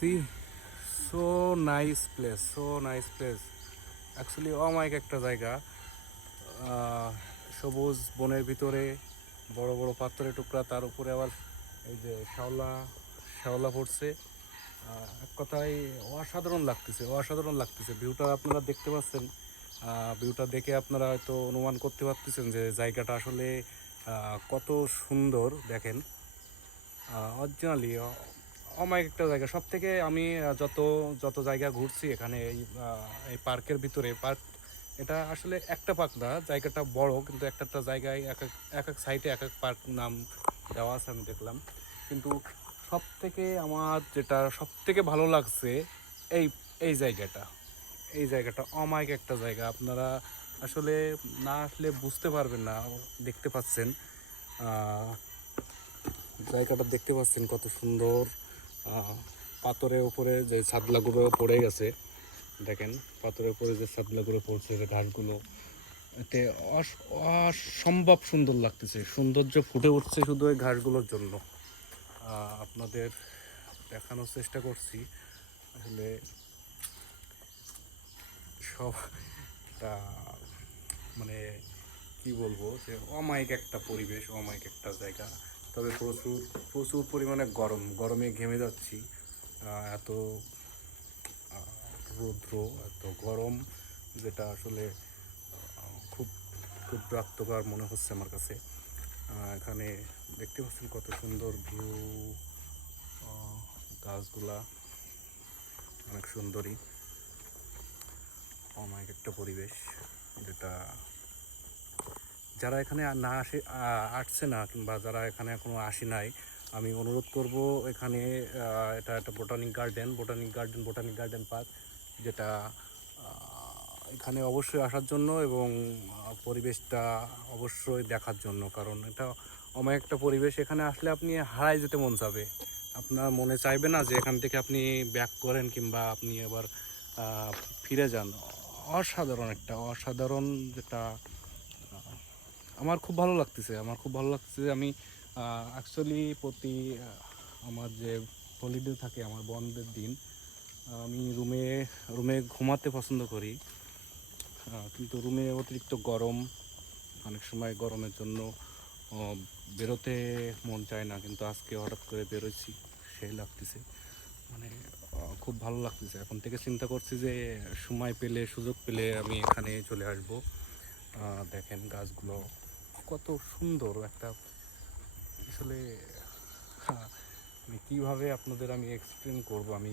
See so nice place so nice place actually অমায়িক একটা জায়গা। সবুজ বনের ভিতরে, বড় বড় পাথরের টুকরা, তার উপরে আবার এই যে শ্যাওলা শ্যাওলা পড়ছে। এক কথায় অসাধারণ লাগতেছে অসাধারণ লাগতেছে। ভিউটা আপনারা দেখতে পাচ্ছেন। ভিউটা দেখে আপনারা হয়তো অনুমান করতে পারতেছেন যে জায়গাটা আসলে কত সুন্দর, দেখেন। অরিজিনালি অমায়িক একটা জায়গা। সব থেকে আমি যত যত জায়গা ঘুরছি এখানে, এই পার্কের ভিতরে, পার্ক, এটা আসলে একটা পার্ক না, জায়গাটা বড়, কিন্তু একটা একটা জায়গায় এক এক এক এক সাইডে এক এক পার্ক নাম দেওয়া আছে আমি দেখলাম। কিন্তু সব থেকে আমার যেটা সব থেকে ভালো লাগছে, এই এই জায়গাটা। এই জায়গাটা অমায়িক একটা জায়গা। আপনারা আসলে না আসলে বুঝতে পারবেন না, দেখতে পাচ্ছেন। জায়গাটা দেখতে পাচ্ছেন কত সুন্দর। পাথরের উপরে যে ছাদলাগুলো পড়ে গেছে, দেখেন, পাথরের উপরে যে ছাদলাগুলো পড়ছে, যে ঘাসগুলো এতে অস- অসম্ভব সুন্দর লাগতেছে। সৌন্দর্য ফুটে উঠছে শুধু ওই ঘাসগুলোর জন্য। আপনাদের দেখানোর চেষ্টা করছি। আসলে সব তা মানে কি বলব, যে অমায়িক একটা পরিবেশ, অমায়িক একটা জায়গা। তবে প্রচুর প্রচুর পরিমাণে গরম, গরমে ঘেমে যাচ্ছি। এত রৌদ্র, এত গরম, যেটা আসলে খুব খুব বিরক্তকর মনে হচ্ছে আমার কাছে। এখানে দেখতে পাচ্ছেন কত সুন্দর ভিউ গাছগুলা। অনেক সুন্দরী। অমায়িক একটা পরিবেশ, যেটা যারা এখানে না আসে আসছে না কিংবা যারা এখানে এখনও আসি নাই, আমি অনুরোধ করব এখানে এটা একটা botanic garden botanic garden botanic garden park যেটা এখানে অবশ্যই আসার জন্য এবং পরিবেশটা অবশ্যই দেখার জন্য। কারণ এটা অমায়িক একটা পরিবেশ, এখানে আসলে আপনি হারাই যেতে মন চাবে। আপনার মনে চাইবে না যে এখান থেকে আপনি ব্যাক করেন কিংবা আপনি আবার ফিরে যান। অসাধারণ একটা, অসাধারণ যেটা আমার খুব ভালো লাগতেছে, আমার খুব ভালো লাগতেছে আমি অ্যাকচুয়ালি প্রতি আমার যে হলিডে থাকে, আমার বন্ধের দিন আমি রুমে রুমে ঘুমাতে পছন্দ করি। কিন্তু রুমে অতিরিক্ত গরম, অনেক সময় গরমের জন্য বেরোতে মন চায় না, কিন্তু আজকে হঠাৎ করে বেরোচ্ছি সেই লাগতেছে। মানে খুব ভালো লাগতেছে। এখন থেকে চিন্তা করছি যে, সময় পেলে, সুযোগ পেলে আমি এখানে চলে আসব। দেখেন গাছগুলো কত সুন্দর একটা আসলে হ্যাঁ, কীভাবে আপনাদের আমি এক্সপ্লেন করব আমি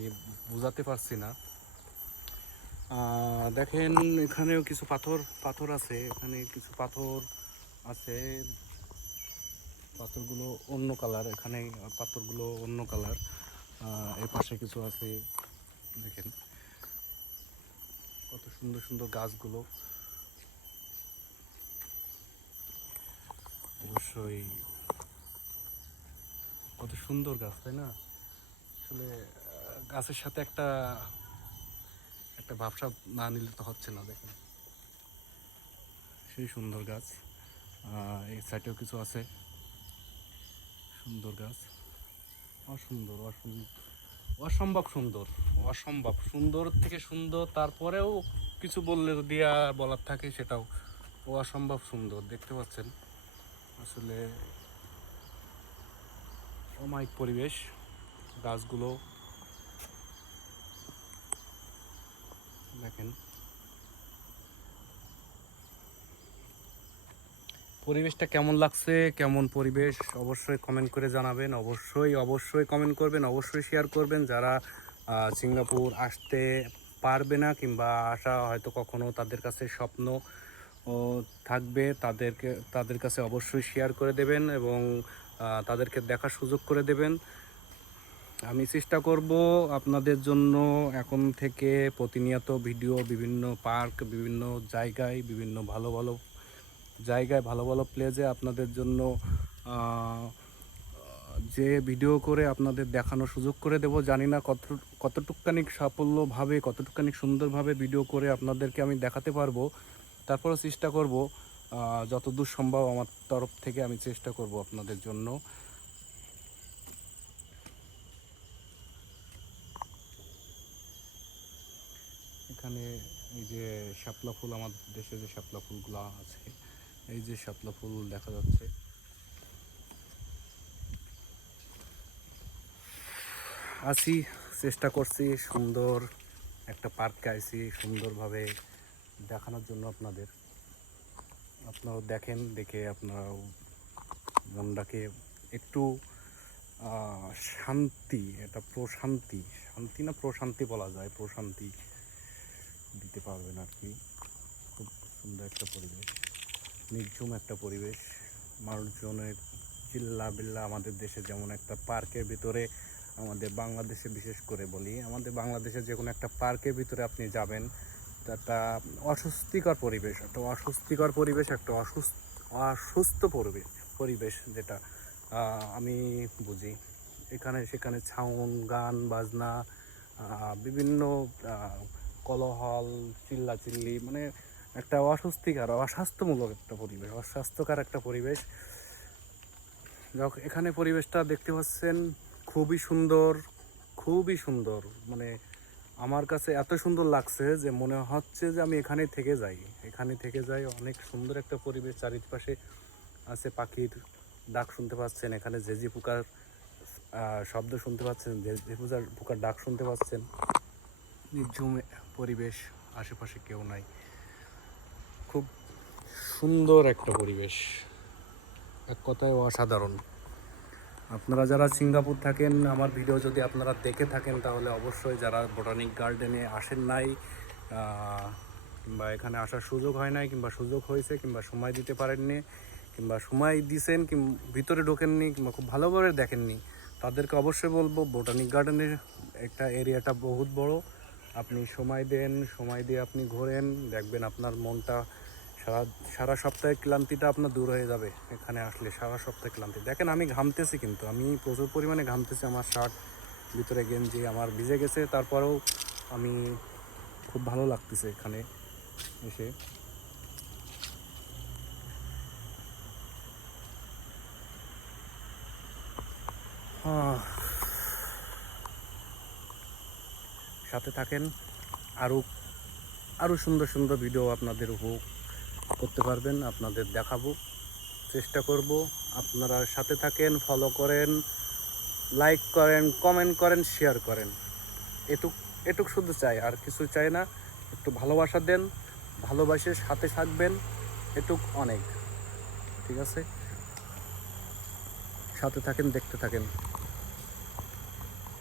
বোঝাতে পারছি না। দেখেন এখানেও কিছু পাথর পাথর আছে এখানে কিছু পাথর আছে। পাথরগুলো অন্য কালার এখানে পাথরগুলো অন্য কালার। এর পাশে কিছু আছে দেখেন। কত সুন্দর সুন্দর গাছগুলো। অবশ্যই কত সুন্দর গাছ, তাই না? আসলে গাছের সাথে একটা একটা ভাবসাব না নিলে তো হচ্ছে না, দেখেন। সেই সুন্দর গাছ। এই সাইডেও কিছু আছে। সুন্দর গাছ। অসুন্দর অসুন্দর অসম্ভব সুন্দর অসম্ভব সুন্দর থেকে সুন্দর, তারপরেও কিছু বললে আর বলার থাকে সেটাও অসম্ভব সুন্দর, দেখতে পাচ্ছেন? আসলে অমায়িক পরিবেশ, গাছগুলো। দেখেন। পরিবেশটা কেমন লাগছে, কেমন পরিবেশ, অবশ্যই কমেন্ট করে জানাবেন। অবশ্যই অবশ্যই কমেন্ট করবেন, অবশ্যই শেয়ার করবেন। যারা সিঙ্গাপুর আসতে পারবে না কিংবা আসা হয়তো কখনো তাদের কাছে স্বপ্ন থাকবে, তাদেরকে, তাদের কাছে অবশ্যই শেয়ার করে দেবেন এবং তাদেরকে দেখার সুযোগ করে দেবেন। আমি চেষ্টা করব আপনাদের জন্য এখন থেকে প্রতিনিয়ত ভিডিও বিভিন্ন পার্ক বিভিন্ন জায়গায়, বিভিন্ন ভালো ভালো জায়গায়, ভালো ভালো প্লেসে আপনাদের জন্য যে ভিডিও করে আপনাদের দেখানোর সুযোগ করে দেব। জানি না কত, কতটুকখানি সাফল্যভাবে, কতটুকখানি সুন্দরভাবে ভিডিও করে আপনাদেরকে আমি দেখাতে পারব। তারপরেও চেষ্টা করব যতদূর সম্ভব আমার তরফ থেকে আমি চেষ্টা করব আপনাদের জন্য। এখানে এই যে শাপলা ফুল, আমাদের দেশে যে শাপলা ফুলগুলো আছে, এই যে শাপলা ফুল দেখা যাচ্ছে। আছি চেষ্টা করছি সুন্দর একটা পার্কে আইছি, সুন্দরভাবে দেখানোর জন্য আপনাদের। আপনারাও দেখেন, দেখে আপনারাও মনটাকে একটু শান্তি এটা প্রশান্তি, শান্তি না প্রশান্তি বলা যায়, প্রশান্তি দিতে পারবেন আর কি। খুব সুন্দর একটা পরিবেশ, নির্ঝুম একটা পরিবেশ। মানুষজনের চিল্লা বিল্লা আমাদের দেশে যেমন একটা পার্কের ভিতরে আমাদের বাংলাদেশে, বিশেষ করে বলি, আমাদের বাংলাদেশে যে কোনো একটা পার্কের ভিতরে আপনি যাবেন একটা অস্বস্তিকর পরিবেশ, একটা অস্বস্তিকর পরিবেশ, একটা অসুস্থ অসুস্থ পরিবেশ পরিবেশ যেটা আমি বুঝি। এখানে, সেখানে ছাউন গান, বাজনা বিভিন্ন কলহল, চিল্লাচিল্লি মানে একটা অস্বস্তিকর, অস্বাস্থ্যমূলক একটা পরিবেশ, অস্বাস্থ্যকর একটা পরিবেশ। এখানে পরিবেশটা দেখতে পাচ্ছেন, খুবই সুন্দর খুবই সুন্দর মানে আমার কাছে এত সুন্দর লাগছে যে মনে হচ্ছে যে আমি এখানে থেকে যাই। এখানে থেকে যাই, অনেক সুন্দর একটা পরিবেশ, চারিপাশে আছে পাখির ডাক শুনতে পাচ্ছেন, এখানে জেজি পোকার শব্দ শুনতে পাচ্ছেন, জেজি পোকার পোকার ডাক শুনতে পাচ্ছেন। নির্ঝুম পরিবেশ, আশেপাশে কেউ নাই। খুব সুন্দর একটা পরিবেশ। এক কথায় অসাধারণ। আপনারা যারা সিঙ্গাপুর থাকেন, আমার ভিডিও যদি আপনারা দেখে থাকেন, তাহলে অবশ্যই যারা বোটানিক গার্ডেনে আসেন নাই কিংবা এখানে আসার সুযোগ হয় নাই, কিংবা সুযোগ হয়েছে, কিংবা সময় দিতে পারেননি, কিংবা সময় দিছেন কিংবা ভিতরে ঢোকেননি, কিংবা খুব ভালোভাবে দেখেননি, তাদেরকে অবশ্যই বলব বোটানিক গার্ডেনের একটা এরিয়াটা বহুত বড়। আপনি সময় দেন, সময় দিয়ে আপনি ঘোরেন, দেখবেন আপনার মনটা সারা সারা সপ্তাহের ক্লান্তিটা আপনার দূর হয়ে যাবে এখানে আসলে, সারা সপ্তাহে ক্লান্তি। দেখেন আমি ঘামতেছি কিন্তু, আমি প্রচুর পরিমাণে ঘামতেছি আমার শার্ট ভিতরে গেঞ্জি, আমার ভিজে গেছে, তারপরেও আমি খুব ভালো লাগতেছে এখানে এসে। সাথে থাকেন আরও আরও সুন্দর সুন্দর ভিডিও আপনাদের উপভোগ করতে পারবেন, আপনাদের দেখাবো, চেষ্টা করব। আপনারা সাথে থাকেন ফলো করেন লাইক করেন কমেন্ট করেন শেয়ার করেন। এটুক এটুক শুধু চাই, আর কিছু চাই না। একটু ভালোবাসা দেন, ভালোবাসে সাথে থাকবেন, এটুক অনেক। ঠিক আছে? সাথে থাকেন, দেখতে থাকেন।